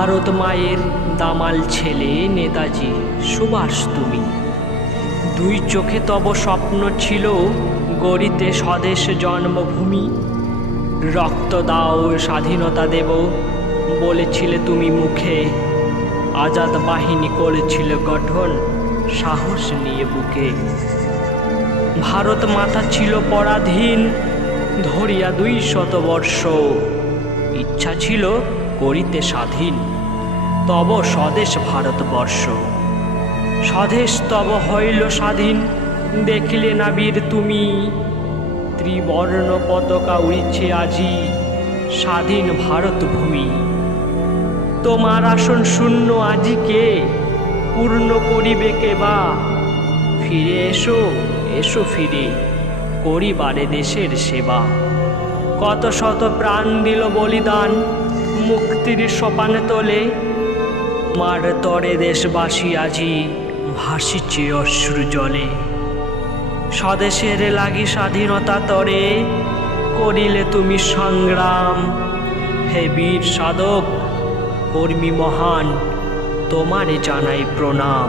ভারত মায়ের দামাল ছেলে নেতাজি সুভাষ তুমি। দুই চোখে তব স্বপ্ন ছিল গড়িতে স্বদেশ জন্মভূমি। রক্ত দাও স্বাধীনতা দেব বলেছিলে তুমি মুখে। আজাদ বাহিনী করেছিল গঠন সাহস নিয়ে বুকে। ভারত মাতা ছিল পরাধীন ধরিয়া 200 বর্ষ। ইচ্ছা ছিল করিতে স্বাধীন তব স্বদেশ ভারতবর্ষ। স্বদেশ তব হইল স্বাধীন দেখলে না বীর তুমি। ত্রিবর্ণ পতাকা উড়িছে আজি স্বাধীন ভারত ভূমি। তোমার আসন শূন্য আজি কে পূর্ণ করিবে কে বা। ফিরে এসো এসো ফিরে করিবারে দেশের সেবা। কত শত প্রাণ দিল বলিদান মুক্তির সোপান তোলে। মার তরে দেশবাসী আজি ভাসিছে অশ্রু জলে। স্বদেশের লাগি স্বাধীনতা তরে করিলে তুমি সংগ্রাম। হে বীর সাধক কর্মী মহান তোমারে জানাই প্রণাম।